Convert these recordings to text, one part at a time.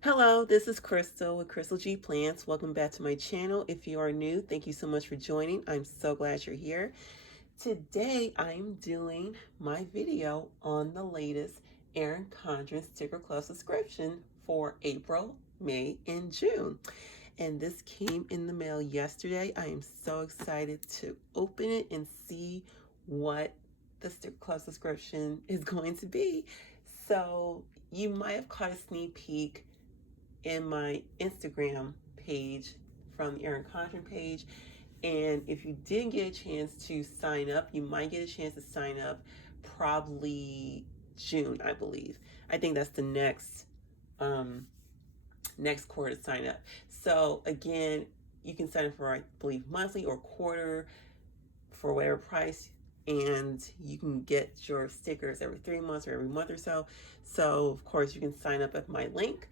Hello, this is Crystal with Crystal G Plants. Welcome back to my channel. If you are new, thank you so much for joining. I'm so glad you're here. Today, I'm doing my video on the latest Erin Condren Sticker Club subscription for April, May, and June. And this came in the mail yesterday. I am so excited to open it and see what the Sticker Club subscription is going to be. So you might have caught a sneak peek in my Instagram page from the Erin Condren page. And if you didn't get a chance to sign up, you might get a chance to sign up probably June, I believe. I think that's the next quarter to sign up. So again, you can sign up for, I believe, monthly or quarter for whatever price, and you can get your stickers every 3 months or every month or so. So of course you can sign up at my link.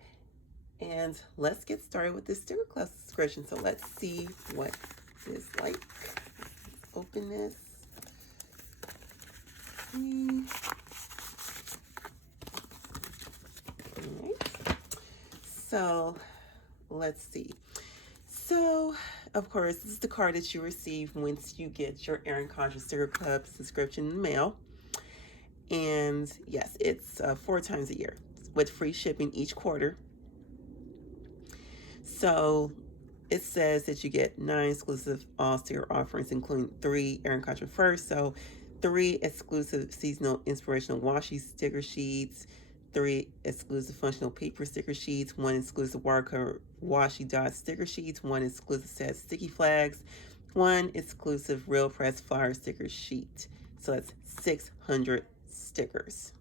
And let's get started with this Sticker Club subscription. So let's see what it's like. Open this. All right. So let's see. So, of course, this is the card that you receive once you get your Erin Condren Sticker Club subscription in the mail. And yes, it's 4 times a year with free shipping each quarter. So it says that you get 9 exclusive all sticker offerings, including 3 Erin Condren first. So 3 exclusive seasonal inspirational washi sticker sheets, 3 exclusive functional paper sticker sheets, 1 exclusive watercolor washi dot sticker sheets, 1 exclusive set sticky flags, 1 exclusive real press flower sticker sheet. So that's 600 stickers.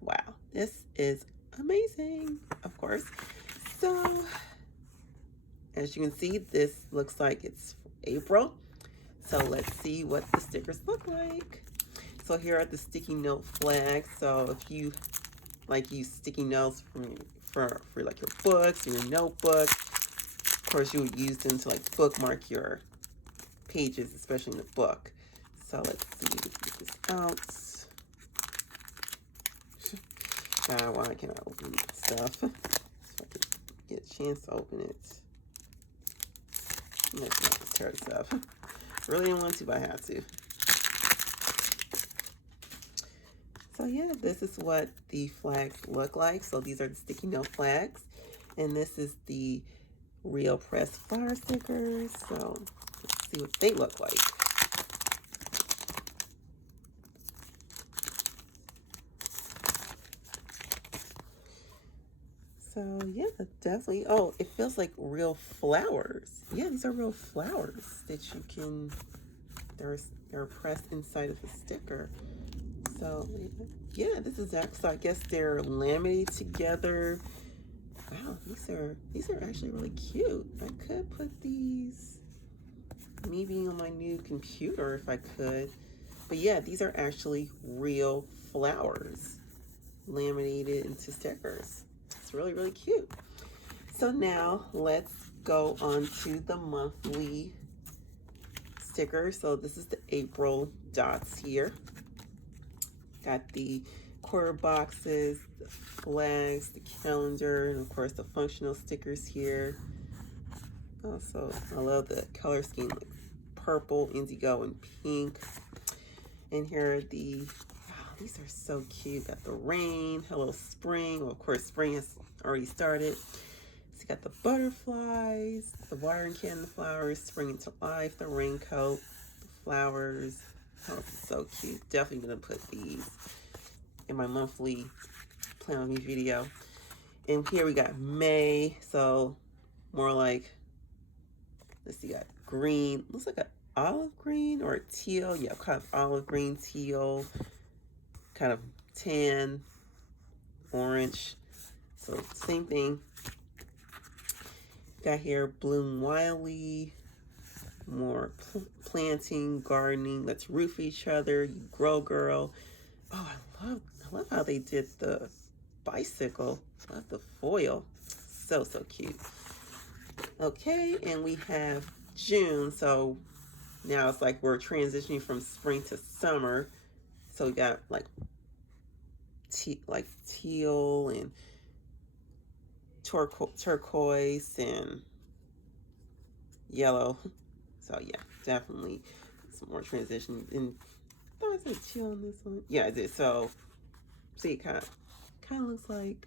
Wow, this is amazing, of course. So as you can see, this looks like it's April. So let's see what the stickers look like. So here are the sticky note flags. So if you like use sticky notes for like your books or your notebooks, of course you would use them to like bookmark your pages, especially in the book. So let's see, get this out. God, why can't I open stuff? So I can get a chance to open it. Let's not just tear this up. Really didn't want to, but I have to. So yeah, this is what the flags look like. So these are the sticky note flags. And this is the real press flower stickers. So let's see what they look like. So yeah, definitely. Oh, it feels like real flowers. Yeah, these are real flowers that you can, they're pressed inside of a sticker. So yeah, this is actually, I guess they're laminated together. Wow, these are actually really cute. I could put these maybe on my new computer if I could. But yeah, these are actually real flowers laminated into stickers. It's really, really cute. So now let's go on to the monthly sticker. So this is the April dots here. Got the quarter boxes, the flags, the calendar, and of course the functional stickers here. Also, I love the color scheme, like purple, indigo, and pink. And here are the, wow, these are so cute. Got the rain, hello spring. Well, of course, spring has already started. So you got the butterflies, the watering can, the flowers, spring into life, the raincoat, the flowers. Oh, it's so cute. Definitely gonna put these in my monthly plan with me video. And here we got May, so more like, let's see, got green, looks like an olive green or a teal. Yeah, kind of olive green, teal, kind of tan, orange. So same thing. Got here Bloom Wildly, more planting, gardening, let's roof each other, you grow girl. Oh, I love how they did the bicycle. I love the foil. So cute. Okay, and we have June. So now it's like we're transitioning from spring to summer. So we got like teal and turquoise and yellow. So yeah, definitely some more transition. And I thought I said chill on this one. Yeah, I did. So see, it kind of looks like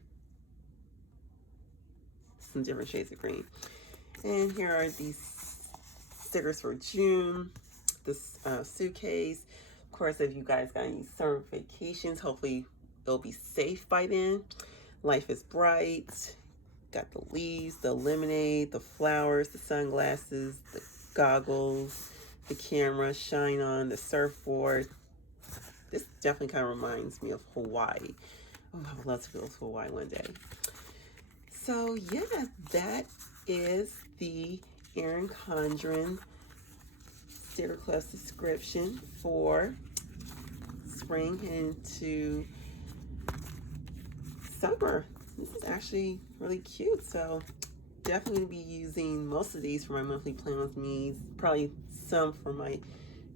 some different shades of green. And here are these stickers for June. This suitcase. Of course, if you guys got any summer vacations, hopefully it'll be safe by then. Life is bright. Got the leaves, the lemonade, the flowers, the sunglasses, the goggles, the camera, shine on, the surfboard. This definitely kind of reminds me of Hawaii. Oh, I would love to go to Hawaii one day. So yeah, that is the Erin Condren Sticker Club subscription for spring into summer. This is actually really cute. So definitely going to be using most of these for my monthly plan with me, probably some for my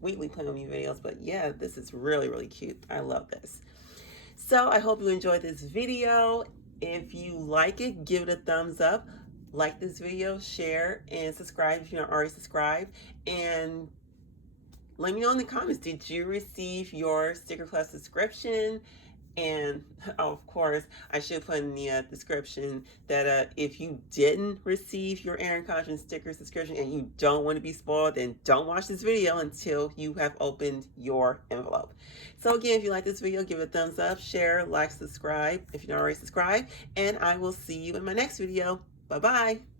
weekly plan with me videos, but yeah, this is really, really cute. I love this. So I hope you enjoyed this video. If you like it, give it a thumbs up. Like this video, share, and subscribe if you're not already subscribed. And let me know in the comments, did you receive your Sticker Club subscription? And oh, of course, I should put in the description that if you didn't receive your Erin Condren sticker subscription and you don't want to be spoiled, then don't watch this video until you have opened your envelope. So again, if you like this video, give it a thumbs up, share, like, subscribe if you're not already subscribed, and I will see you in my next video. Bye-bye.